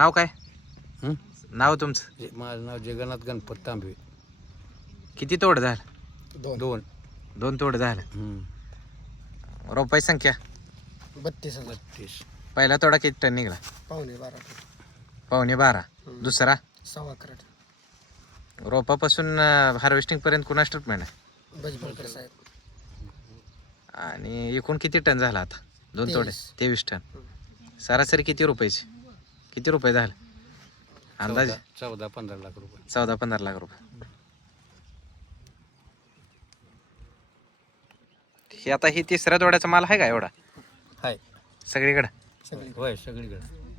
नाव काय? हं? नाव तुमचं? जे- माझं नाव जगन्नाथ गणपत तांबे. किती तोड झालं? दोन. दोन. दोन तोड झालं. हं. रोपाई संख्या? बत्तीस हजार. बत्तीस. पहिला तोडा किती टन निघाला? पावणे बारा पावणे बारा. दुसरा? सव्वा कराड रोपापासून हार्वेस्टिंग पर्यंत कुणाच ट्रीटमेंट आहे बजबळकर साहेब. आणि एकूण किती टन झाला आता? दोन तोडे. तेवीस. तेवीस टन सरासरी किती रुपयाचे किती रुपये झाले? अंदाजे? चौदा- पंधरा लाख रुपये. चौदा पंधरा लाख रुपये. हे आता ही तिसऱ्या तोड्याचा माल आहे का एवढा? हाय. सगळीकडे? सगळी होय सगळीकडे.